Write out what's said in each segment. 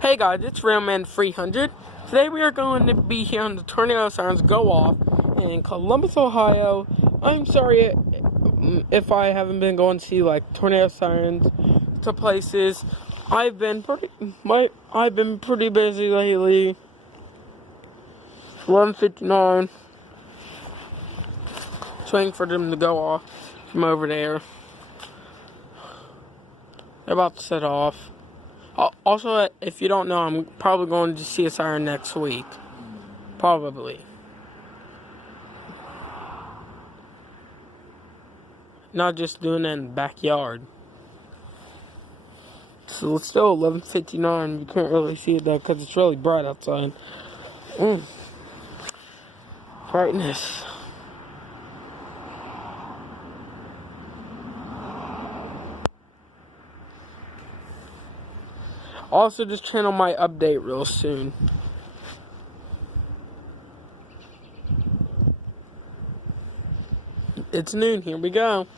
Hey guys, it's Railman300. Today we are going to be hearing the tornado sirens go off in Columbus, Ohio. I'm sorry if I haven't been going to see like tornado sirens to places. I've been pretty busy lately. 11:59. Just waiting for them to go off from over there. They're about to set off. Also, if you don't know, I'm probably going to see a siren next week. Probably. Not just doing it in the backyard. So it's still 11:59. You can't really see it though because it's really bright outside. Brightness. Also, this channel might update real soon. It's noon. Here we go.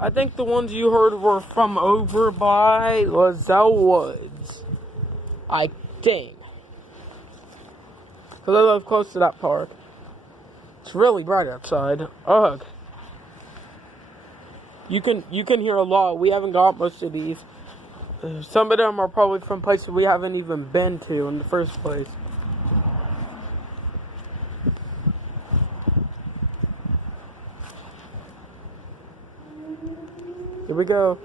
I think the ones you heard were from over by Lozelle Woods. I think. Because I live close to that park. It's really bright outside. Ugh. You can hear a lot. We haven't got most of these. Some of them are probably from places we haven't even been to in the first place. Here we go.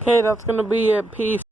Okay, that's gonna be it. Peace.